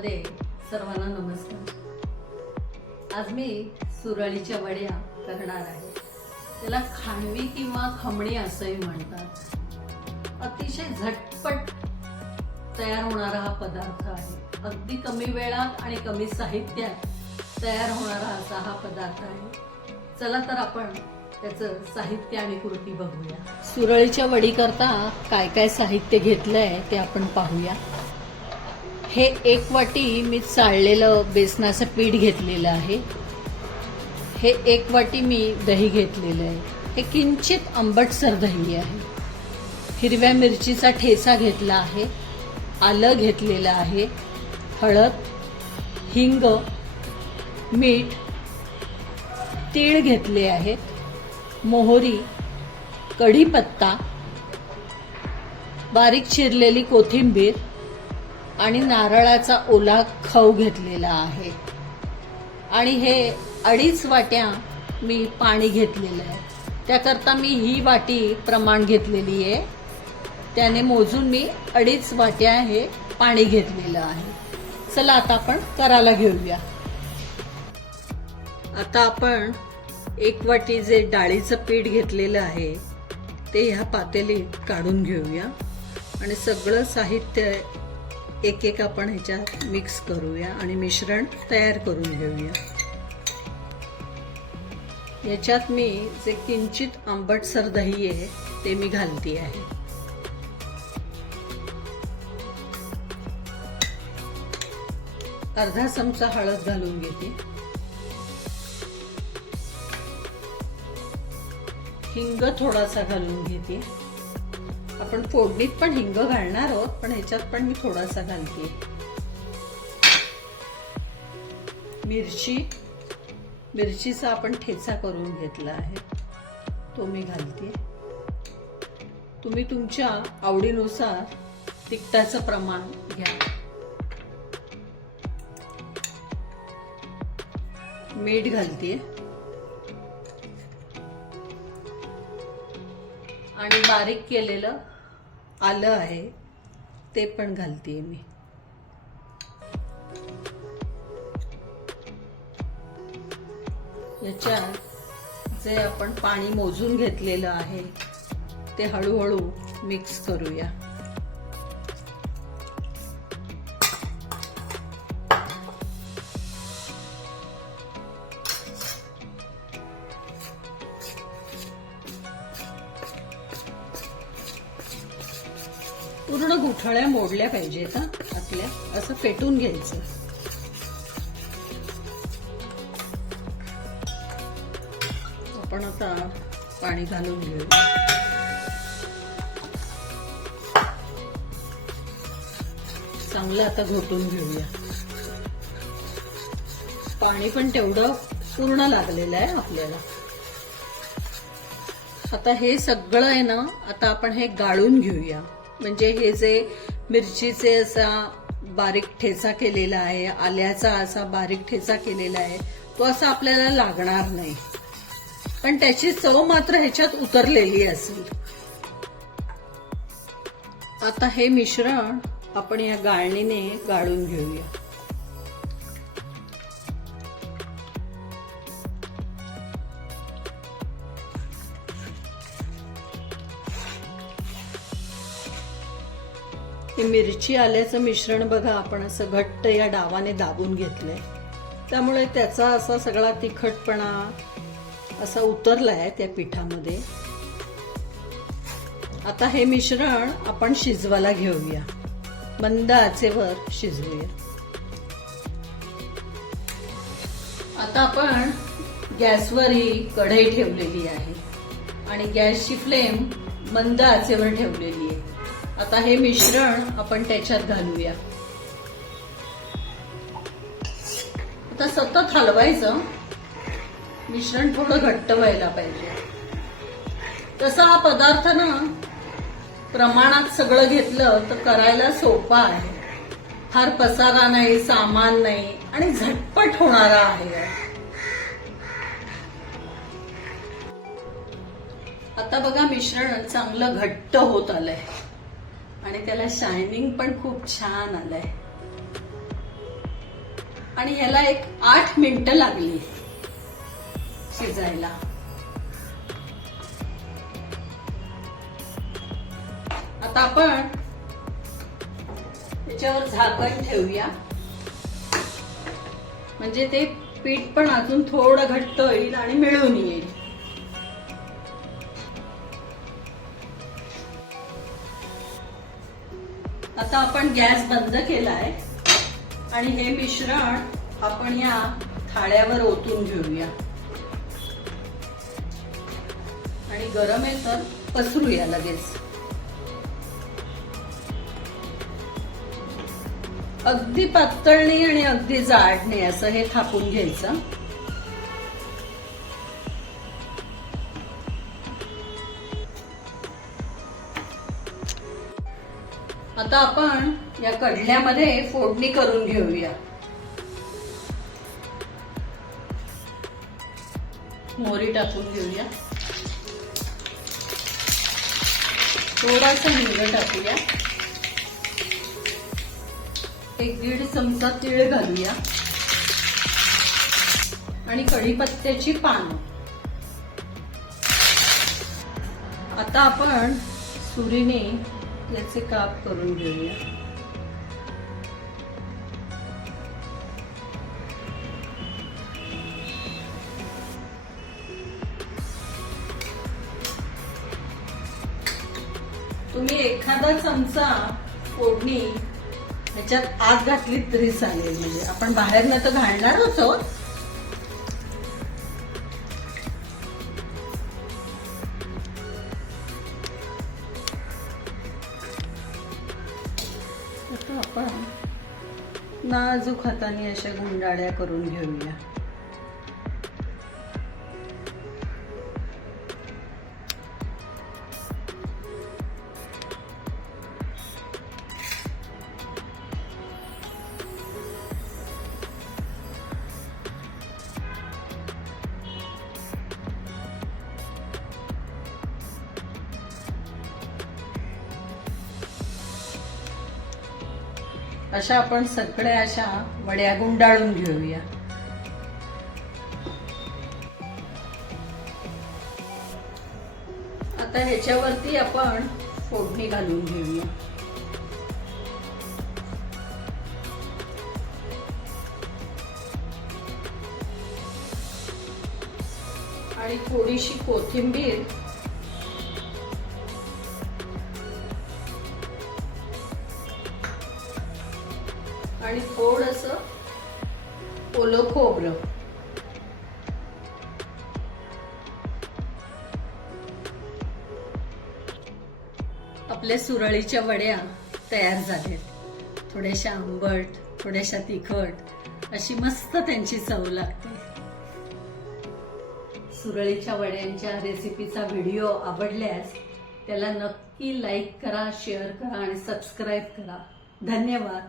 मध्ये सर्वांना नमस्कार। आज मी सुरळीच्या वड्या करणार आहे। त्याला खांडवी किंवा खमणी असंही म्हणतात। अतिशय झटपट तयार होणारा हा पदार्थ आहे। अगदी कमी वेळात आणि कमी साहित्यात तयार होणारा असा हा पदार्थ आहे। चला तर आपण त्याचं साहित्य आणि कृती बघूया। सुरळीच्या वडी करता काय काय साहित्य घेतलंय ते आपण पाहूया। हे 1 वाटी मी चाळलेलं बेसनाचं पीठ घेतलेलं आहे। हे 1 वाटी मी दही घेतलेलं आहे। हे किंचित आंबटसर दही आहे। हिरव्या मिरचीचा ठेचा घेतला आहे। आलं घेतलेलं आहे। हळद, हिंग, मीठ, तीळ घेतले आहेत, मोहरी, कढीपत्ता, बारीक चिरलेली कोथिंबीर आणि नारळाचा ओला खव घेतलेला आहे। आणि हे 2.5 वाट्या मी पाणी घेतलेलं आहे। त्याकरता मी ही वाटी प्रमाण घेतलेली आहे। त्याने मोजून मी 2.5 वाट्या हे पाणी घेतलेलं आहे। चला आता आपण करायला घेऊया। आता आपण 1 वाटी जे डाळीचं पीठ घेतलेलं आहे ते ह्या पातेलीत काढून घेऊया आणि सगळं साहित्य एक एक आपण ह्याच्यात मिक्स करूया आणि मिश्रण तयार करून घेऊया। याच्यात मी जे किंचित आंबटसर दही आहे ते मी घालते आहे। अर्धा चमचा हळद घालून घेते। हिंग थोडासा घालून घेते। आपण फोडणीत पण हिंग घालणार आहोत, पण ह्याच्यात पण मी थोडासा घालते। मिरचीचा आपण ठेचा करून घेतला आहे तो मी घालते। तुम्ही तुमच्या आवडीनुसार तिखटाचं प्रमाण घ्या। मीठ घालते आणि बारीक केलेलं आलं आहे ते पण घालते मी। याच्यात जे आपण पाणी मोजून घेतलेलं आहे ते हळूहळू मिक्स करूया। पूर्ण गुठळ्या मोडल्या पाहिजेत आपल्या, असं फेटून घ्यायचं। आपण आता पाणी घालून घेऊ। चांगलं आता घोटून घेऊया। पाणी पण तेवढं पूर्ण लागलेलं आहे आपल्याला। आता हे सगळं आहे ना, आता आपण हे गाळून घेऊया। म्हणजे हे जे मिरचीचे असा बारीक ठेचा केलेला आहे, आल्याचा असा बारीक ठेचा केलेला आहे, तो असा आपल्याला लागणार नाही, पण त्याची चव मात्र ह्याच्यात उतरलेली असेल। आता हे मिश्रण आपण या गाळणीने गाळून घेऊया। हे मिरची आल्याचं मिश्रण बघा, आपण असं घट्ट या डावाने दाबून घेतलंय, त्यामुळे त्याचा असा सगळा तिखटपणा असा उतरलाय त्या पिठामध्ये। आता हे मिश्रण आपण शिजवायला घेऊया। मंद आचेवर शिजवूया। आता आपण गॅसवर ही कढई ठेवलेली आहे आणि गॅसची फ्लेम मंद आचेवर ठेवलेली आहे। आता हे मिश्रण आपण त्याच्यात घालूया। आता सतत हलवायचं। मिश्रण थोडं घट्ट व्हायला पाहिजे। तसा हा पदार्थ ना प्रमाणात सगळं घेतलं तर करायला सोपा आहे। फार पसारा नाही, सामान नाही आणि झटपट होणारा आहे। आता बघा मिश्रण चांगलं घट्ट होत आलंय आणि त्याला शायनिंग पण खूप छान आलंय। आणि ह्याला एक 8 मिनिटं लागली शिजायला. आता आपण त्याच्यावर झाकण ठेवूया, म्हणजे ते पीठ पण अजून थोडं घट्ट होईल आणि मिळून येईल. आता आपण गॅस बंद केलाय आणि हे मिश्रण आपण या थाळ्यावर ओतून घेऊया आणि गरम आहे तर पसरूया लगेच. अगदी पातळ नाही आणि अगदी जाड नाही, असं हे थापून घ्यायचं. आता आपण या कडल्यामध्ये फोडणी करून घेऊया. मोहरी टाकून घेऊया, थोडासा हिंग टाकूया, 1-1.5 चमचा तीळ घालूया आणि कढीपत्त्याची पानं. आता आपण सुरीने याचे काप करून घेऊया. तुम्ही एखादा चमचा फोडणी ह्याच्यात आत घातली तरी चालेल, म्हणजे आपण बाहेरनं तर घालणारच आहोत. आता आपण नाजूक हाताने अशा गुंडाळ्या करून घेऊया. अशा आपण सगळ्या अशा वड्या गुंडाळून घेऊया. आता ह्याच्यावरती आपण फोडणी घालून घेऊया. आणि थोडीशी कोथिंबीर आणि थोडंसं ओलं खोबरं. आपल्या सुरळीच्या वड्या तयार झाल्यात. थोड्याशा आंबट, थोड्याशा तिखट, अशी मस्त त्यांची चव लागते. सुरळीच्या वड्यांच्या रेसिपीचा व्हिडिओ आवडल्यास त्याला नक्की लाईक करा, शेअर करा आणि सबस्क्राईब करा. धन्यवाद.